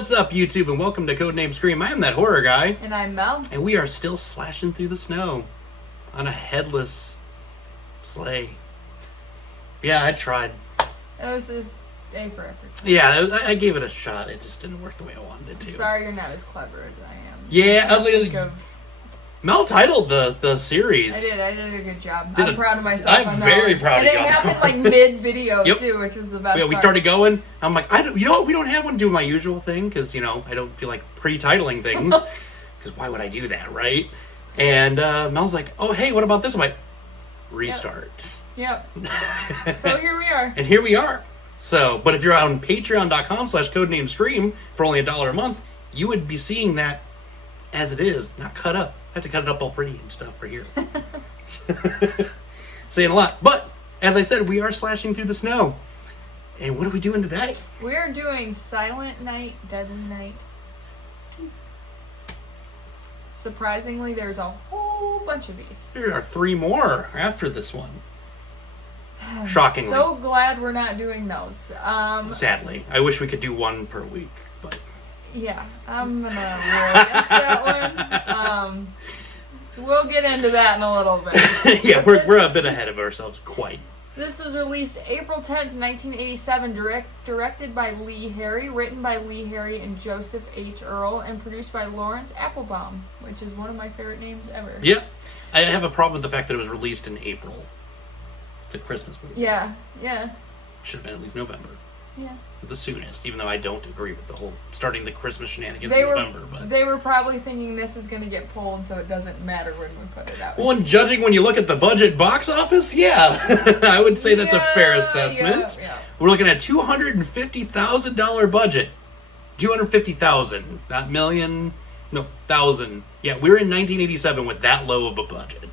What's up, YouTube, and welcome to Codename Scream. I am that horror guy. And I'm Mel. And we are still slashing through the snow on a headless sleigh. Yeah, I tried. It was just A for effort. Yeah, I gave it a shot. It just didn't work the way I wanted it to. I'm sorry you're not as clever as I am. Yeah, I was like, Mel titled the series. I did a good job. I'm proud of myself. I'm very proud of you. And it happened like mid-video too, which was the best Yeah, we started going. I'm like, you know what? We don't have one do my usual thing because, you know, I don't feel like pre-titling things. Because why would I do that, right? And Mel's like, oh, hey, what about this? I'm like, restart. Yep. So here we are. And here we are. So, but if you're on patreon.com/codenamescream for only $1 a month, you would be seeing that as it is, not cut up. I have to cut it up all pretty and stuff for here. Saying a lot. But, as I said, we are slashing through the snow. And what are we doing today? We are doing Silent Night, Deadly Night. Surprisingly, there's a whole bunch of these. There are 3 more after this one. Shockingly. So glad we're not doing those. Sadly. I wish we could do one per week, but... Yeah, I'm gonna roll against that one. We'll get into that in a little bit. Yeah, we're a bit ahead of ourselves, quite. This was released April 10th, 1987, directed by Lee Harry, written by Lee Harry and Joseph H. Earl, and produced by Lawrence Applebaum, which is one of my favorite names ever. Yeah, I have a problem with the fact that it was released in April. It's a Christmas movie. Yeah. Should have been at least November. Yeah. The soonest, even though I don't agree with the whole starting the Christmas shenanigans in November. But they were probably thinking this is going to get pulled, so it doesn't matter when we put it out. Well, and judging when you look at the budget box office, yeah, I would say that's a fair assessment. Yeah. We're looking at $250,000 budget. 250,000, not million, no, thousand. Yeah, we were in 1987 with that low of a budget.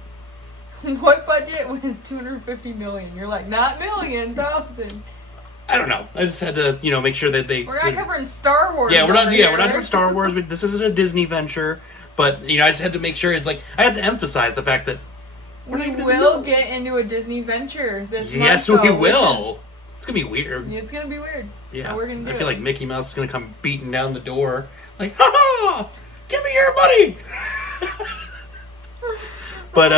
What budget was 250 million? You're like, not million, thousand. I don't know. I just had to, make sure that they... We're not covering Star Wars. Yeah, we're not doing Star Wars. This isn't a Disney venture. But, I just had to make sure it's like... I had to emphasize the fact that... We will get into a Disney venture this month. Yes, we will. It's going to be weird. It's going to be weird. Yeah. We're gonna do I feel like Mickey Mouse is going to come beating down the door. Like, ha-ha! Give me your money! But,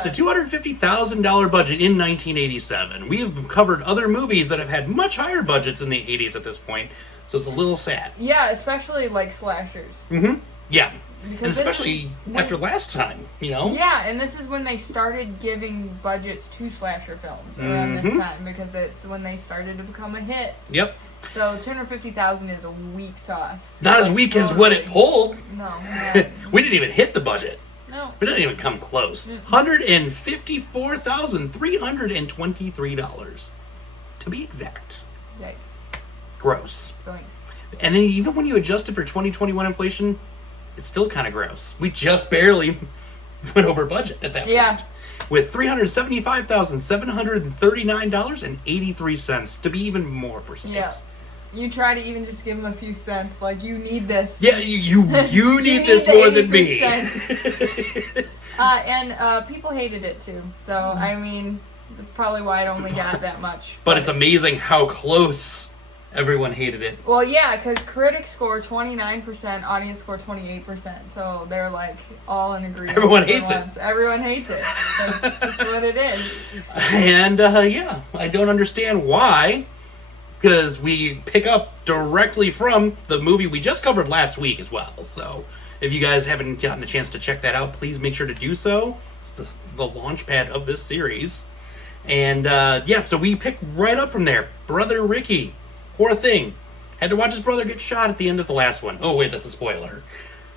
so $250,000 budget in 1987. We have covered other movies that have had much higher budgets in the 80s at this point, so it's a little sad. Yeah, especially, like, slashers. Mm-hmm. Yeah. Because and especially after last time, Yeah, and this is when they started giving budgets to slasher films around this time, because it's when they started to become a hit. Yep. So $250,000 is a weak sauce. Not as weak as what it pulled. No. We didn't even hit the budget. No. We didn't even come close. $154,323. To be exact. Yikes. Gross. Zoinks. And then even when you adjust it for 2021 inflation, it's still kind of gross. We just barely went over budget at that point. With $375,739.83 to be even more precise. Yeah. You try to even just give them a few cents, like, you need this. Yeah, you need this more than me. And people hated it too. So, I mean, that's probably why it only got that much. But it's amazing how close everyone hated it. Well, yeah, because critics score 29%, audience score 28%. So they're like all in agreement. Everyone hates it. Everyone hates it. That's just what it is. And, I don't understand why. Because we pick up directly from the movie we just covered last week as well. So if you guys haven't gotten a chance to check that out, please make sure to do so. It's the launch pad of this series. And so we pick right up from there. Brother Ricky. Poor thing. Had to watch his brother get shot at the end of the last one. Oh, wait, that's a spoiler.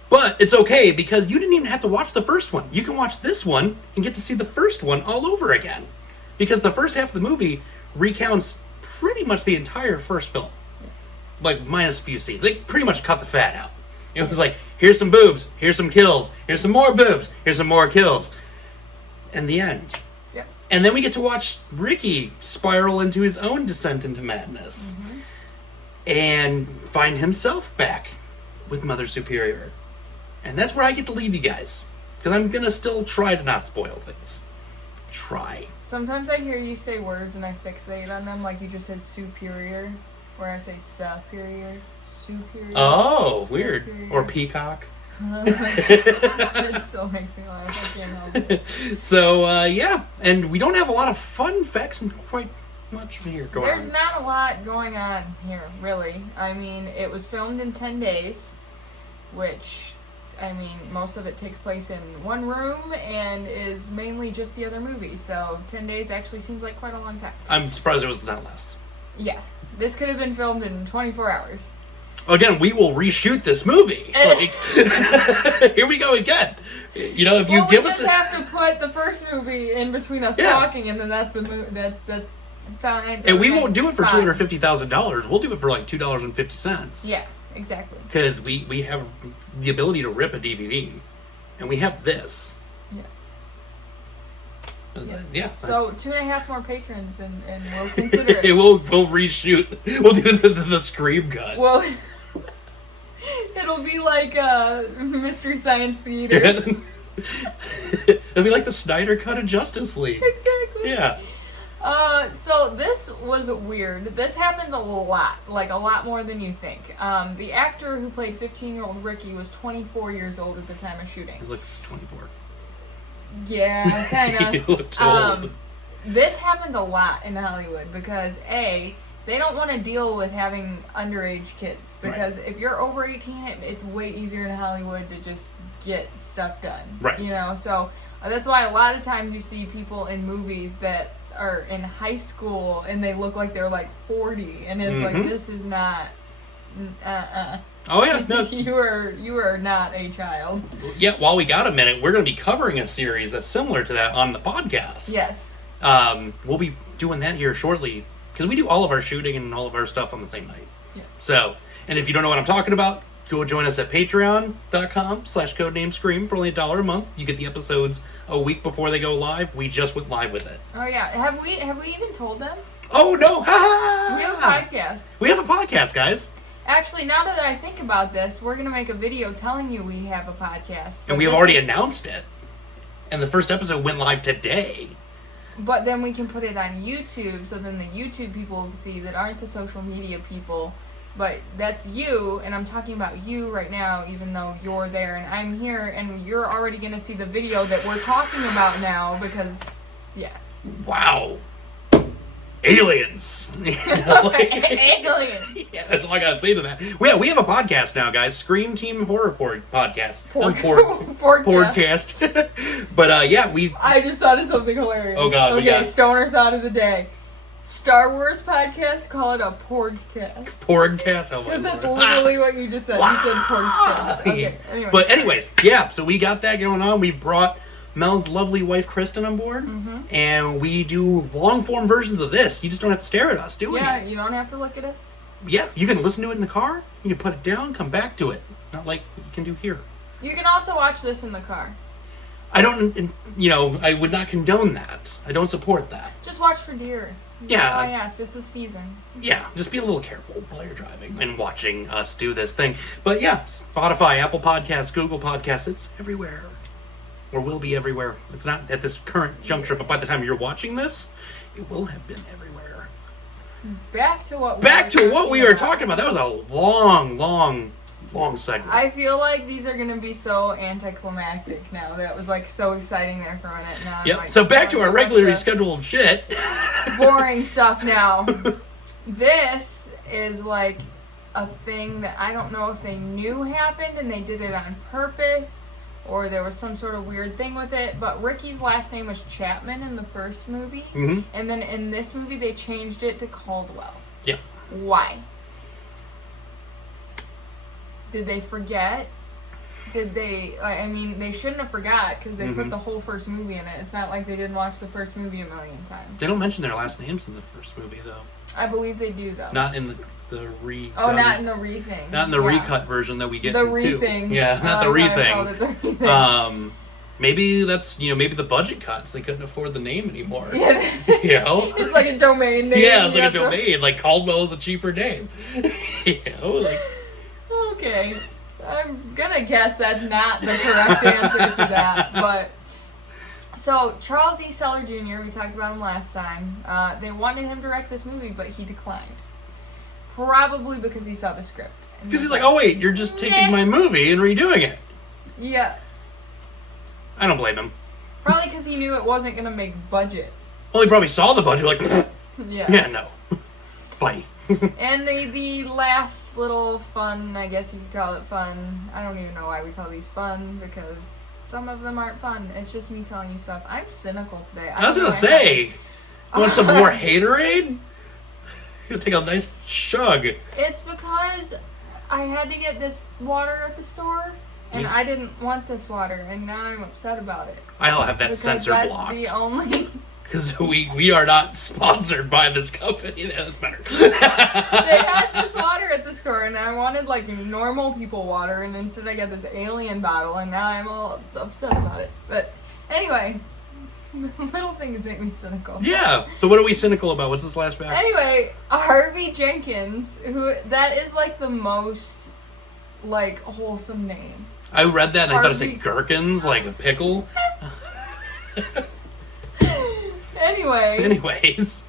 But it's okay because you didn't even have to watch the first one. You can watch this one and get to see the first one all over again. Because the first half of the movie recounts pretty much the entire first film. Yes. Like, minus a few scenes. They pretty much cut the fat out. It was like, here's some boobs, here's some kills, here's some more boobs, here's some more kills. And the end. Yep. And then we get to watch Ricky spiral into his own descent into madness. Mm-hmm. And find himself back with Mother Superior. And that's where I get to leave you guys. Because I'm going to still try to not spoil things. Try. Sometimes I hear you say words and I fixate on them, like you just said superior, where I say superior. Superior. Oh, weird. Or Peacock. It still makes me laugh. I can't help it. So, yeah. And we don't have a lot of fun facts and quite much here going on. There's not a lot going on here, really. I mean, it was filmed in 10 days, which, I mean, most of it takes place in one room and is mainly just the other movie. So 10 days actually seems like quite a long time. I'm surprised it was that less. Yeah. This could have been filmed in 24 hours. Again, we will reshoot this movie. Like, here we go again. You know, if you give us, we just have to put the first movie in between us talking, and then that's the movie. That's and we won't do it for $250,000. We'll do it for like $2.50. Yeah, exactly. Because we have the ability to rip a DVD, and we have this. Yeah. So 2.5 more patrons, and we'll consider it. We'll reshoot. We'll do the Scream cut. Well, it'll be like Mystery Science Theater. It'll be like the Snyder cut of Justice League. Exactly. Yeah. So this was weird. This happens a lot, like a lot more than you think. The actor who played 15-year-old Ricky was 24 years old at the time of shooting. He looks 24. Yeah, kind of. He looked old. This happens a lot in Hollywood because they don't want to deal with having underage kids because if you're over 18, it's way easier in Hollywood to just get stuff done. Right. You know, so that's why a lot of times you see people in movies that are in high school and they look like they're like 40, and it's like, this is not. Oh yeah, no. You are not a child. Yeah, while we got a minute, we're going to be covering a series that's similar to that on the podcast. Yes. We'll be doing that here shortly because we do all of our shooting and all of our stuff on the same night. Yeah. So, and if you don't know what I'm talking about, go join us at patreon.com/codenamescream for only $1 a month. You get the episodes a week before they go live. We just went live with it. Oh yeah, have we even told them? Oh no! Ha! We have a podcast. We have a podcast, guys. Actually, now that I think about this, we're going to make a video telling you we have a podcast. And we have already announced it. And the first episode went live today. But then we can put it on YouTube, so then the YouTube people will see that aren't the social media people. But that's you, and I'm talking about you right now, even though you're there and I'm here, and you're already going to see the video that we're talking about now because, yeah. Wow. Aliens. Aliens. Yeah, that's all I gotta say to that. We have a podcast now, guys. Scream Team Horror Podcast. Podcast. But yeah, I just thought of something hilarious. Oh God. Okay, stoner thought of the day. Star Wars podcast, call it a porgcast. Porgcast? Oh my Because that's Lord. literally what you just said. You said porgcast. Okay, anyway. But anyways, yeah, so we got that going on. We brought Mel's lovely wife Kristen on board, and we do long-form versions of this. You just don't have to stare at us doing it. Yeah, you don't have to look at us. Yeah, you can listen to it in the car. You can put it down, come back to it. Not like you can do here. You can also watch this in the car. I don't, I would not condone that. I don't support that. Just watch for deer. Yeah. Oh, yes, it's the season. Yeah, just be a little careful while you're driving and watching us do this thing. But yeah, Spotify, Apple Podcasts, Google Podcasts, it's everywhere. Or will be everywhere. It's not at this current juncture, but by the time you're watching this, it will have been everywhere. Back to what we were talking about. That was a long segment. I feel like these are going to be so anticlimactic now. That was like so exciting there for a minute. Now yep. Like, so back to our regularly scheduled shit. Boring stuff now. This is like a thing that I don't know if they knew happened and they did it on purpose, or there was some sort of weird thing with it, but Ricky's last name was Chapman in the first movie, and then in this movie they changed it to Caldwell. Yeah. Why? Did they forget? Did they, they shouldn't have forgot, because they put the whole first movie in it. It's not like they didn't watch the first movie a million times. They don't mention their last names in the first movie, though. I believe they do, though. Not in the re... Oh, not in the re-thing. Not in the recut version that we get the too. re-thing. Yeah, not the re-thing. The re-thing. Maybe that's, maybe the budget cuts. They couldn't afford the name anymore. Yeah. It's like a domain name. Yeah, it's like a domain. Like Caldwell is a cheaper name. Okay. I'm gonna guess that's not the correct answer to that, but... So, Charles E. Seller Jr., we talked about him last time, they wanted him to direct this movie, but he declined. Probably because he saw the script. Because he's like, oh wait, you're just taking my movie and redoing it. Yeah. I don't blame him. Probably because he knew it wasn't going to make budget. Well, he probably saw the budget like, yeah, no. Bye. And the last little fun, I guess you could call it fun. I don't even know why we call these fun, because some of them aren't fun. It's just me telling you stuff. I'm cynical today. I was going to say, you want some more haterade? You'll take a nice chug. It's because I had to get this water at the store, and I didn't want this water, and now I'm upset about it. I'll have that censor that's blocked. The only... Because we are not sponsored by this company. That's better. They had this water at the store, and I wanted like normal people water, and instead I got this alien bottle, and now I'm all upset about it. But anyway, little things make me cynical. Yeah. So what are we cynical about? What's this last fact? Anyway, Harvey Jenkins, that is like the most like wholesome name. I read that and I thought it Harvey- said gherkins, like a pickle. Anyways,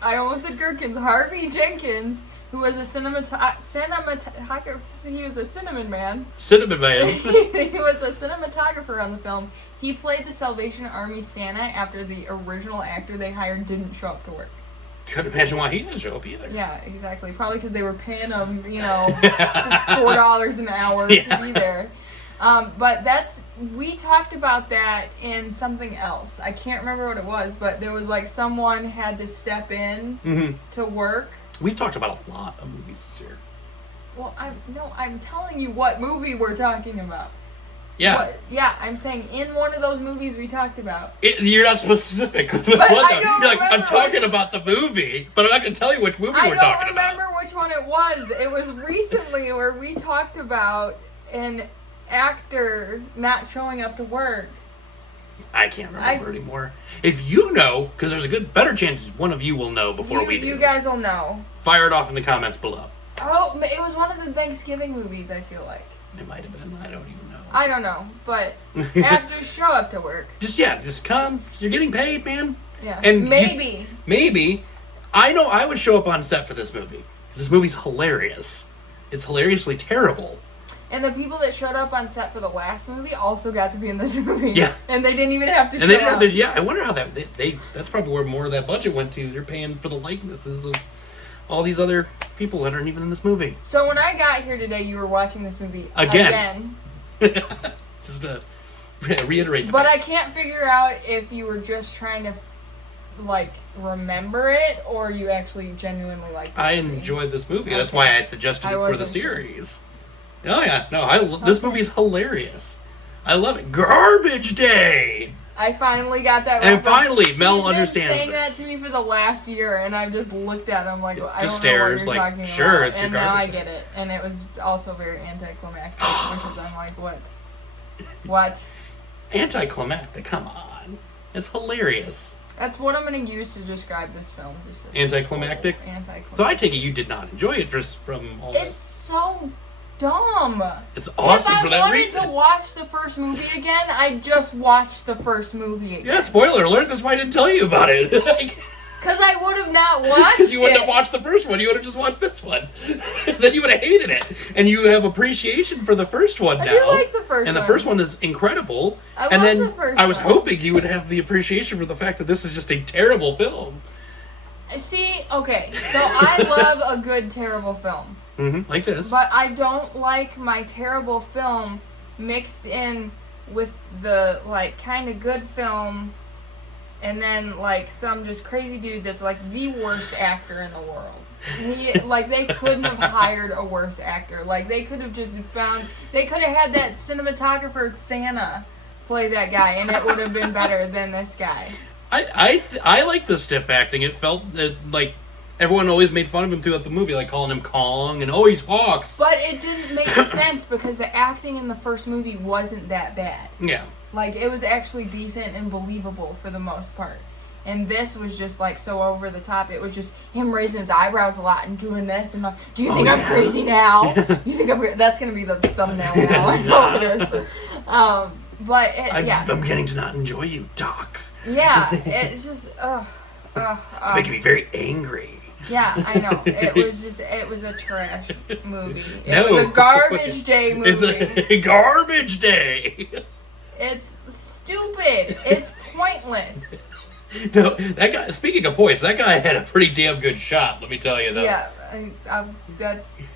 I almost said Gherkins. Harvey Jenkins, who was a cinematographer, he was a cinnamon man. Cinnamon man. He was a cinematographer on the film. He played the Salvation Army Santa after the original actor they hired didn't show up to work. Couldn't imagine why he didn't show up either. Yeah, exactly. Probably because they were paying him, $4 an hour to be there. But we talked about that in something else. I can't remember what it was, but there was like someone had to step in to work. We've talked about a lot of movies this year. Well, I'm telling you what movie we're talking about. Yeah. I'm saying in one of those movies we talked about. You're not specific with But what though. I don't You're like, I'm remember talking about the movie, but I'm not going to tell you which movie we're talking I don't about. remember which one it was. It was recently where we talked about an actor not showing up to work. I can't remember anymore. If you know, because there's a better chance one of you will know before we do. You guys will know. Fire it off in the comments below. Oh, it was one of the Thanksgiving movies, I feel like. It might have been. I don't even know. I don't know, but actors show up to work. Just come. You're getting paid, man. Yeah. And maybe. Maybe. I know I would show up on set for this movie. Because this movie's hilarious. It's hilariously terrible. And the people that showed up on set for the last movie also got to be in this movie. Yeah. And they didn't even have to and they show didn't up. have to, yeah, I wonder how that's probably where more of that budget went to. They're paying for the likenesses of all these other people that aren't even in this movie. So when I got here today, you were watching this movie again. Just to reiterate the But fact. I can't figure out if you were just trying to remember it or you actually genuinely liked it. I enjoyed this movie. That's why I suggested it for the series. Oh yeah, no, this movie's hilarious. I love it. Garbage Day. I finally got that. And finally, Mel understands He's been saying this. that to me for the last year, and I've just looked at him like, I just don't know what stares, you're like, talking sure, about. it's your and now I garbage get it, and it was also very anticlimactic because I'm like, what? Anticlimactic. Come on, it's hilarious. That's what I'm going to use to describe this film. Just as Anticlimactic. Anticlimactic. So I take it you did not enjoy it just from all. It's so dumb. It's awesome for that reason. If I wanted to watch the first movie again, I'd just watch the first movie again. Yeah, spoiler alert, that's why I didn't tell you about it. Because I would have not watched it. Because you wouldn't have watched the first one, you would have just watched this one. Then you would have hated it. And you have appreciation for the first one now. I do like the first one. And the first one is incredible. I and love then the first I was one. hoping you would have the appreciation for the fact that this is just a terrible film. See, okay, so I love a good, terrible film. Like this. But I don't like my terrible film mixed in with the, kind of good film, and then, some just crazy dude that's, the worst actor in the world. They couldn't have hired a worse actor. They could have just they could have had that cinematographer Santa play that guy, and it would have been better than this guy. I like the stiff acting. It felt like everyone always made fun of him throughout the movie, calling him Kong and he talks. But it didn't make sense because the acting in the first movie wasn't that bad. Yeah. It was actually decent and believable for the most part. And this was just so over the top. It was just him raising his eyebrows a lot and doing this and do you think I'm crazy now? You think that's gonna be the thumbnail now? I know it is. I'm getting to not enjoy you, Doc. Yeah, it's just It's making me very angry. Yeah, I know. It was a trash movie. It No. was a garbage day movie. It's a garbage day. It's stupid. It's pointless. No, that guy. Speaking of points, that guy had a pretty damn good shot. Let me tell you, though. Yeah,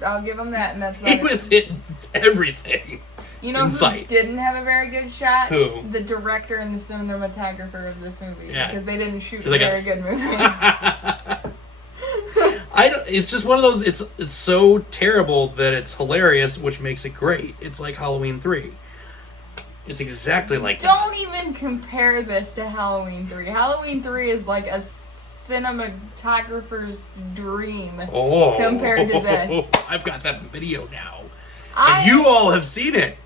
I'll give him that, and that's He was hitting everything. You know in who sight. didn't have a very good shot? Who? The director and the cinematographer of this movie. Yeah. Because they didn't shoot a very good movie. It's just one of those. It's so terrible that it's hilarious, which makes it great. It's like Halloween 3. It's exactly like Don't even compare this to Halloween 3. Halloween 3 is like a cinematographer's dream compared to this. I've got that video now. And you all have seen it.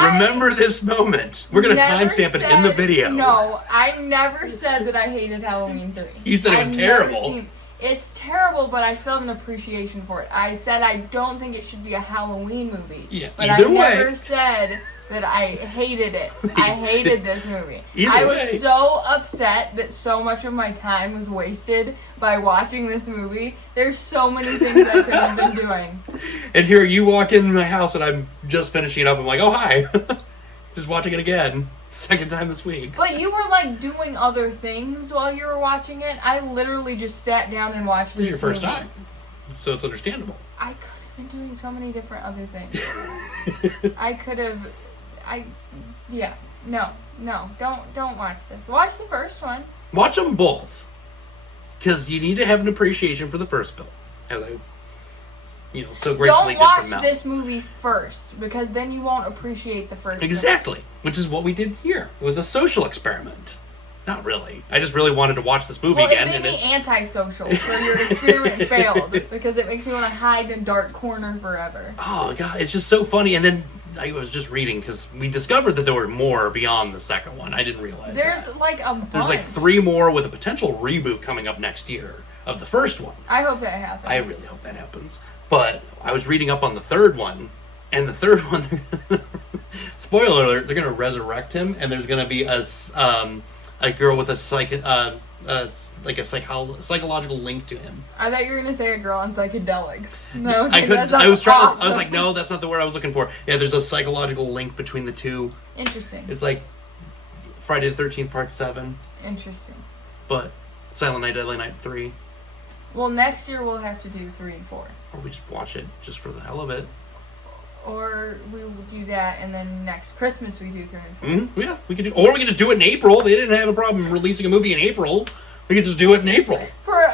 Remember this moment. We're going to timestamp it in the video. No, I never said that I hated Halloween 3. You said it was terrible. It's terrible, but I still have an appreciation for it. I said I don't think it should be a Halloween movie. Yeah, but either I way. never said that I hated it. I hated this movie. I was so upset that so much of my time was wasted by watching this movie. There's so many things I could have been doing. And here you walk in my house and I'm just finishing it up. I'm like, oh, hi. Just watching it again. Second time this week. But you were like doing other things while you were watching it. I literally just sat down and watched this This is your first movie. time. So it's understandable. I could have been doing so many different other things. I could have... No, don't watch this. Watch the first one. Watch them both. Because you need to have an appreciation for the first film. As I, so graciously Don't did from Mel. watch this movie first, because then you won't appreciate the first Exactly. Which is what we did here. It was a social experiment. Not really. I just really wanted to watch this movie again. Well, it made me antisocial, so your experiment failed, because it makes me want to hide in a dark corner forever. Oh, God. It's just so funny. And then I was just reading, because we discovered that there were more beyond the second one. I didn't realize There's that. like a bunch. There's like 3 more with a potential reboot coming up next year of the first one. I hope that happens. I really hope that happens. But I was reading up on the third one, and the third one, spoiler alert, they're going to resurrect him, and there's going to be a girl with a psychological link to him. I thought you were going to say a girl on psychedelics. No, I was like, no, that's not the word I was looking for. Yeah, there's a psychological link between the two. Interesting. It's like Friday the 13th Part 7. Interesting. But Silent Night, Deadly Night 3. Well, next year we'll have to do 3 and 4. Or we just watch it just for the hell of it. Or we will do that, and then next Christmas we do 3 and 4. Mm-hmm. Yeah, we could do, or we could just do it in April. They didn't have a problem releasing a movie in April. We could just do it in April. For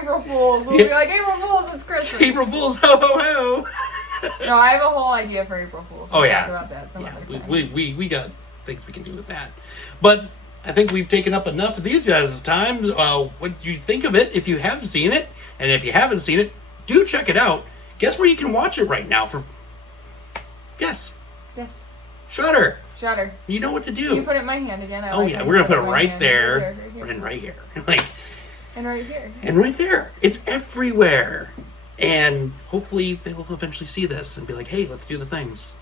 April Fools, we'll be like, April Fools, it's Christmas. April Fools, ho ho ho. No, I have a whole idea for April Fools. We'll talk about that some other time. We got things we can do with that. But I think we've taken up enough of these guys' time. What do you think of it? If you have seen it, and if you haven't seen it, do check it out. Guess where you can watch it right now for... Guess. Yes. Shudder. Shudder. You know what to do. Can you put it in my hand again? We're gonna put it right there. And right here. And right here. And right there. It's everywhere. And hopefully they will eventually see this and be like, hey, let's do the things.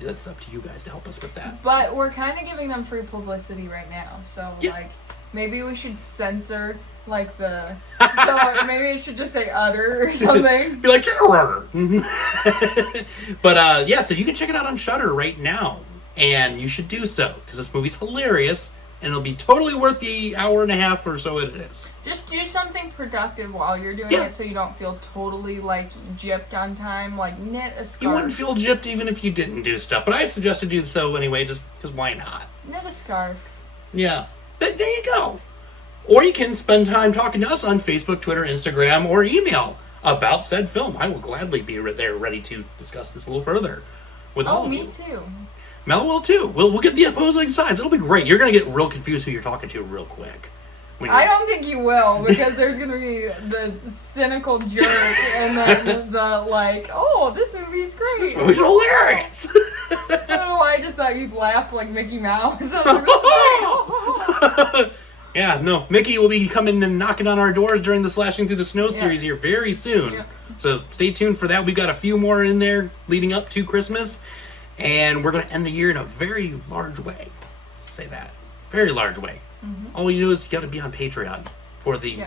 That's up to you guys to help us with that. But we're kind of giving them free publicity right now. So, maybe we should censor, so maybe it should just say utter or something. Be like, But, so you can check it out on Shudder right now. And you should do so, because this movie's hilarious. And it'll be totally worth the hour and a half or so it is. Just do something productive while you're doing it, so you don't feel totally gypped on time. Like knit a scarf. You wouldn't feel gypped even if you didn't do stuff, but I suggest to do so anyway, just because why not? Knit a scarf. Yeah, but there you go. Or you can spend time talking to us on Facebook, Twitter, Instagram, or email about said film. I will gladly be there, ready to discuss this a little further with all of you. Me too. Mel will too. We'll get the opposing sides. It'll be great. You're gonna get real confused who you're talking to real quick. I don't think you will, because there's gonna be the cynical jerk and then the this movie's great. This movie's hilarious. I don't know why I just thought you'd laugh like Mickey Mouse. Yeah, no. Mickey will be coming and knocking on our doors during the Slashing Through the Snow series here very soon. Yeah. So stay tuned for that. We've got a few more in there leading up to Christmas. And we're going to end the year in a very large way. Say that. Very large way. Mm-hmm. All you do is you got to be on Patreon for the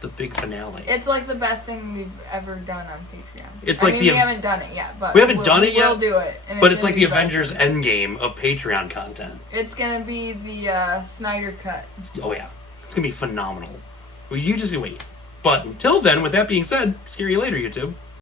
the big finale. It's like the best thing we've ever done on Patreon. It's I like mean, we haven't done it yet, but we haven't done it yet. We'll do it. And But it's like the gonna be Avengers best. Endgame of Patreon content. It's gonna be the Snyder cut. Oh yeah, it's gonna be phenomenal. Well, you just wait. But until then, with that being said, scare you later, YouTube.